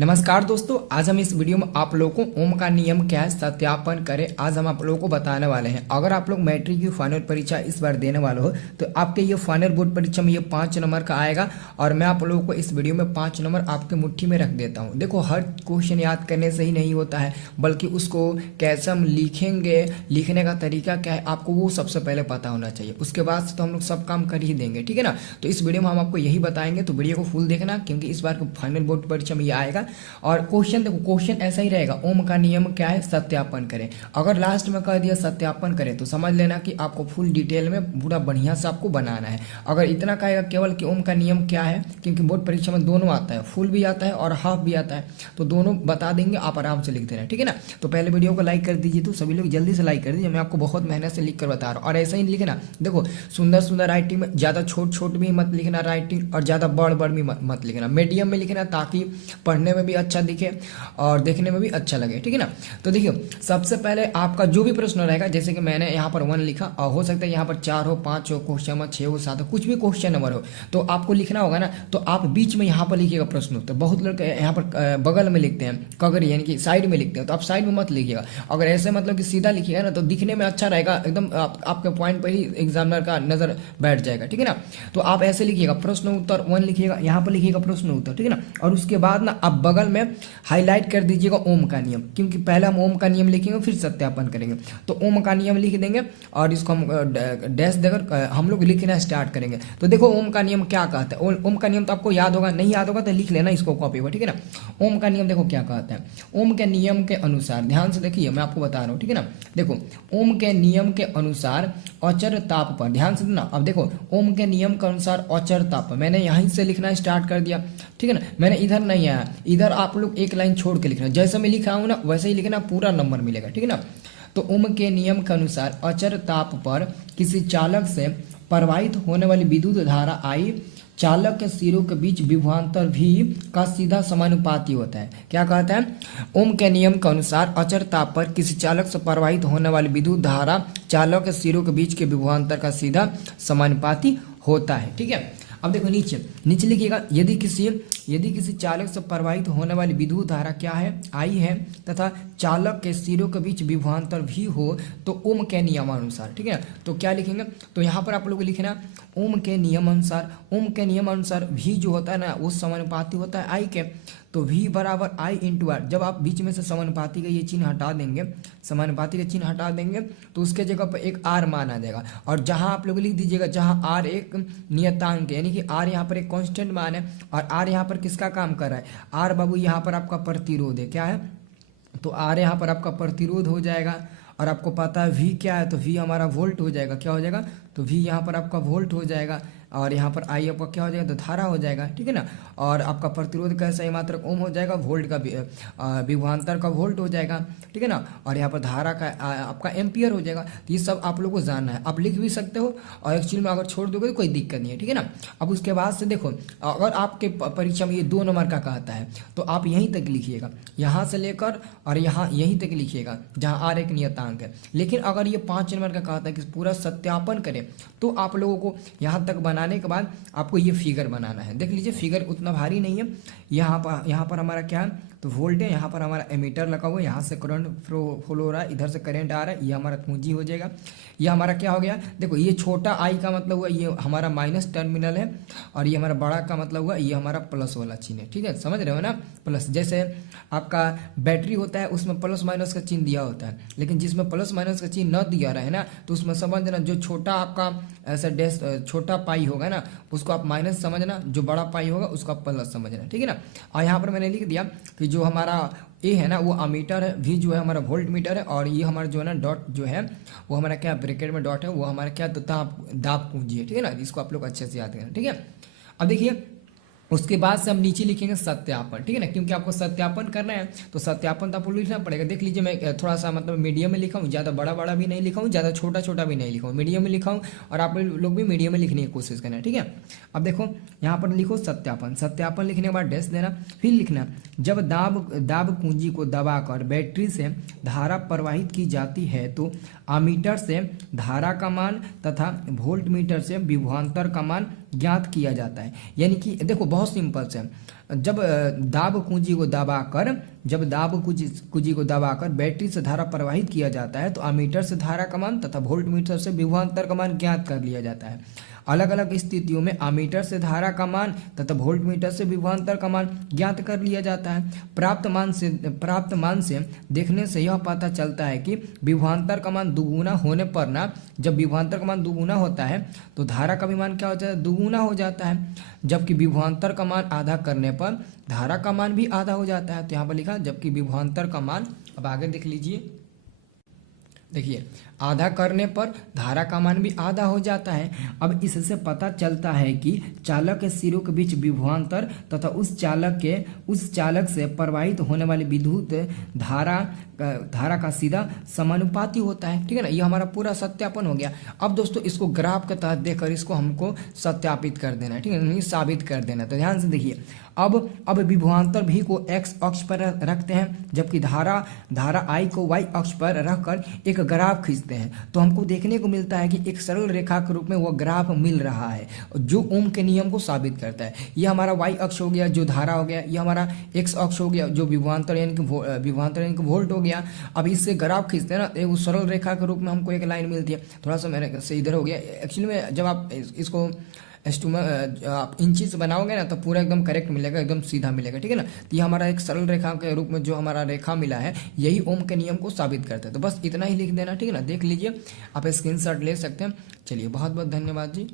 नमस्कार दोस्तों, आज हम इस वीडियो में आप लोगों को ओम का नियम क्या है सत्यापन करें। आज हम आप लोगों को बताने वाले हैं। अगर आप लोग मैट्रिक की फाइनल परीक्षा इस बार देने वाले हो तो आपके ये फाइनल बोर्ड परीक्षा में ये 5 नंबर का आएगा और मैं आप लोगों को इस वीडियो में 5 नंबर आपके मुट्ठी में रख देता हूँ। देखो, हर क्वेश्चन याद करने से ही नहीं होता है, बल्कि उसको कैसे हम लिखेंगे, लिखने का तरीका क्या है, आपको वो सबसे पहले पता होना चाहिए। उसके बाद से तो हम लोग सब काम कर ही देंगे, ठीक है ना। तो इस वीडियो में हम आपको यही बताएंगे, तो वीडियो को फुल देखना, क्योंकि इस बार फाइनल बोर्ड परीक्षा में ये आएगा। और क्वेश्चन देखो, क्वेश्चन ऐसा ही रहेगा, ओम का नियम क्या है सत्यापन करें। अगर लास्ट में कह दिया सत्यापन करें तो समझ लेना कि आपको फुल डिटेल में पूरा बढ़िया से आपको बनाना है। अगर इतना कहेगा केवल कि ओम का नियम क्या है, क्योंकि बोर्ड परीक्षा में दोनों आता है, फुल भी आता है और हाफ भी आता है, तो दोनों बता देंगे, आप आराम से लिख देना, ठीक है ना। तो पहले वीडियो को लाइक कर दीजिए, तो सभी लोग जल्दी से लाइक कर दीजिए, मैं आपको बहुत मेहनत से लिख कर बता रहा हूँ। और ऐसा ही लिखना, देखो सुंदर सुंदर राइटिंग में, ज़्यादा छोट छोट भी मत लिखना राइटिंग, और ज़्यादा बड़ बड़ भी मत लिखना, मीडियम में लिखना, ताकि पढ़ने में भी अच्छा दिखे और देखने में भी अच्छा लगे, ठीक है ना। तो देखियो, सबसे पहले आपका जो भी प्रश्न रहेगा, जैसे कि मैंने यहाँ पर 1 लिखा, और हो सकता है यहाँ पर 4 हो, 5 हो, क्वेश्चन नंबर 6 हो, 7 हो, कुछ भी क्वेश्चन नंबर हो, तो आपको लिखना होगा ना। तो आप बीच में यहाँ पर लिखिएगा प्रश्न उत्तर। बहुत लोग यहाँ पर बगल में लिखते हैं, कगरी यानी कि साइड में लिखते हैं, तो आप साइड में मत लिखिएगा। अगर ऐसे मतलब कि सीधा लिखिएगा ना, तो दिखने में अच्छा रहेगा, एकदम आपके पॉइंट पर ही एग्जामिनर का नजर बैठ जाएगा, ठीक है ना। तो आप ऐसे लिखिएगा, प्रश्न उत्तर 1 लिखिएगा, यहाँ पर लिखिएगा प्रश्न उत्तर, ठीक है ना। और उसके बाद ना आप बगल में हाईलाइट कर दीजिएगा ओम का नियम, क्योंकि पहले हम ओम का नियम लिखेंगे फिर सत्यापन करेंगे। तो ओम का नियम लिख देंगे और इसको हम डैश देकर हम लोग लिखना स्टार्ट करेंगे। तो देखो ओम का नियम क्या कहता है। ओम का नियम तो आपको याद होगा, नहीं याद होगा तो लिख लेना इसको कॉपी पर, ठीक है ना। ओम का नियम देखो क्या कहता है। ओम के नियम के अनुसार, ध्यान से देखिए, मैं आपको बता रहा हूँ, ठीक है ना। देखो, ओम के नियम के अनुसार अचर ताप पर, ध्यान से देना। अब देखो, ओम के नियम के अनुसार अचर ताप पर, मैंने यहीं से लिखना स्टार्ट कर दिया, ठीक है ना। मैंने इधर नहीं आया, इधर आप लोग एक लाइन छोड़ के लिखना, जैसे मैं लिखा हूँ ना वैसे ही लिखना, पूरा नंबर मिलेगा, ठीक है ना। तो ओम के नियम के अनुसार अचर ताप पर किसी चालक से प्रवाहित होने वाली विद्युत धारा आई चालक के सिरों के बीच विभवांतर भी का सीधा समानुपाती होता है। क्या कहता है? ओम के नियम के अनुसार अचर ताप पर किसी चालक से प्रवाहित होने वाली विद्युत धारा चालक के सिरों के बीच के विभवांतर का सीधा समानुपाती होता है, ठीक है। अब देखो नीचे नीचे लिखिएगा, यदि किसी चालक से प्रवाहित होने वाली विद्युत धारा क्या है, आई है, तथा चालक के सिरों के बीच विभवांतर भी हो, तो ओम के नियमानुसार, ठीक है। तो क्या लिखेंगे, तो यहाँ पर आप लोग लिखना ओम के नियमानुसार। ओम के नियमानुसार भी जो होता है ना, वो समानुपाती होता है आई के। तो v बराबर आई इंटू आर। जब आप बीच में से समानुपाती का ये चिन्ह हटा देंगे, समानुपाती का चिन्ह हटा देंगे, तो उसके जगह पर एक आर मान आ जाएगा। और जहां आप लोग लिख दीजिएगा, जहां आर एक नियतांक है, यानी कि आर यहाँ पर एक कांस्टेंट मान है, और आर यहाँ पर किसका काम कर रहा है, आर बाबू यहाँ पर आपका प्रतिरोध है, क्या है, तो आर यहाँ पर आपका प्रतिरोध हो जाएगा। और आपको पता है v क्या है, तो v हमारा वोल्ट हो जाएगा, क्या हो जाएगा, तो v यहाँ पर आपका वोल्ट हो जाएगा, और यहाँ पर आई आपका क्या हो जाएगा, तो धारा हो जाएगा, ठीक है ना। और आपका प्रतिरोध का सही मात्रक ओम हो जाएगा, वोल्ट का विभवांतर का वोल्ट हो जाएगा, ठीक है ना। और यहाँ पर धारा का आपका एम्पियर हो जाएगा। तो ये सब आप लोगों को जानना है, आप लिख भी सकते हो, और एक्चुअली में अगर छोड़ दोगे तो कोई दिक्कत नहीं है, ठीक है ना। अब उसके बाद से देखो, अगर आपके परीक्षा में ये 2 नंबर का कहता है, तो आप यहीं तक लिखिएगा, यहाँ से लेकर और यहाँ यहीं तक लिखिएगा, जहाँ आर एक नियतांक है। लेकिन अगर ये 5 नंबर का कहता है कि पूरा सत्यापन करें, तो आप लोगों को यहाँ तक बनाने के बाद आपको ये फिगर बनाना है। देख लीजिए, फिगर उतना भारी नहीं है। यहाँ पर हमारा क्या है, तो वोल्ट है, यहाँ पर हमारा एमीटर लगा हुआ है, यहाँ से करंट फ्लो हो रहा है, इधर से करंट आ रहा है, ये हमारा कुंजी हो जाएगा। ये हमारा क्या हो गया, देखो ये छोटा आई का मतलब हुआ ये हमारा माइनस टर्मिनल है, और ये हमारा बड़ा का मतलब हुआ ये हमारा प्लस वाला चिन्ह है, ठीक है, समझ रहे हो ना। प्लस, जैसे आपका बैटरी होता है, उसमें प्लस माइनस का चिन्ह दिया होता है, लेकिन जिसमें प्लस माइनस का चिन्ह न दिया रहे ना, तो उसमें समझना, जो छोटा आपका ऐसा डैश छोटा पाई होगा ना, उसको आप माइनस समझना, जो बड़ा पाई होगा उसको आप प्लस समझना, ठीक है ना। और यहाँ पर मैंने लिख दिया कि जो हमारा ए है ना वो अमीटर है, वी जो है हमारा वोल्ट मीटर है, और ये हमारा जो है ना डॉट जो है वो हमारा क्या ब्रैकेट में डॉट है, वो हमारा क्या दाब पूंजी है, ठीक है ना। इसको आप लोग अच्छे से याद करना, ठीक है। अब देखिए, उसके बाद से हम नीचे लिखेंगे सत्यापन, ठीक है ना, क्योंकि आपको सत्यापन करना है, तो सत्यापन तो आपको लिखना पड़ेगा। देख लीजिए, मैं थोड़ा सा मतलब मीडियम में लिखा हूँ, ज़्यादा बड़ा बड़ा भी नहीं लिखा हूँ, ज़्यादा छोटा छोटा भी नहीं लिखा हूँ, मीडियम में लिखा हूँ, और आप लोग भी मीडियम में लिखने की कोशिश करना है, ठीक है। अब देखो यहाँ पर लिखो सत्यापन। सत्यापन लिखने के बाद डैश देना, फिर लिखना जब दाब कुंजी को दबाकर बैटरी से धारा प्रवाहित की जाती है, तो अमीटर से धारा का मान तथा वोल्ट मीटर से विभवांतर का मान ज्ञात किया जाता है। यानी कि देखो बहुत सिंपल से, दाब कुंजी को दबाकर बैटरी से धारा प्रवाहित किया जाता है तो अमीटर से धारा का मान तथा वोल्टमीटर से विभवांतर का मान ज्ञात कर लिया जाता है। अलग अलग स्थितियों में अमीटर से धारा का मान तथा वोल्टमीटर से विभवांतर का मान ज्ञात कर लिया जाता है। प्राप्त मान से देखने से यह पता चलता है कि विभवांतर का मान दुगुना होने पर ना, जब विभवांतर का मान दुगुना होता है तो धारा का भी मान क्या हो जाता है, दुगुना हो जाता है। जबकि विभवांतर का मान आधा करने पर धारा का मान भी आधा हो जाता है। तो यहाँ पर लिखा जबकि विभवांतर का मान, अब आगे देख लीजिए, देखिए आधा करने पर धारा का मान भी आधा हो जाता है। अब इससे पता चलता है कि चालक के सिरों के बीच विभवांतर तथा उस चालक से प्रवाहित होने वाली विद्युत धारा का सीधा समानुपाती होता है। ठीक है ना, ये हमारा पूरा सत्यापन हो गया। अब दोस्तों इसको ग्राफ के तहत देखकर इसको हमको सत्यापित कर देना है, ठीक है, साबित कर देना। तो ध्यान से देखिए, अब विभवांतर भी को x अक्ष पर रखते हैं, जबकि धारा I को y अक्ष पर रखकर एक ग्राफ खींचते हैं तो हमको देखने को मिलता है कि एक सरल रेखा के रूप में वह ग्राफ मिल रहा है जो ओम के नियम को साबित करता है। यह हमारा y अक्ष हो गया जो धारा हो गया, यह हमारा x अक्ष हो गया जो विभवांतर यानी कि वोल्ट हो गया। अब इससे ग्राफ खींचते हैं ना, एक सरल रेखा के रूप में हमको एक लाइन मिलती है। थोड़ा सा मेरे से इधर हो गया, एक्चुअली में जब आप इसको आप इंची से बनाओगे ना तो पूरा एकदम करेक्ट मिलेगा, एकदम सीधा मिलेगा। ठीक है ना, तो ये हमारा एक सरल रेखा के रूप में जो हमारा रेखा मिला है यही ओम के नियम को साबित करता है। तो बस इतना ही लिख देना, ठीक है ना। देख लीजिए, आप स्क्रीनशॉट ले सकते हैं। चलिए, बहुत बहुत धन्यवाद जी।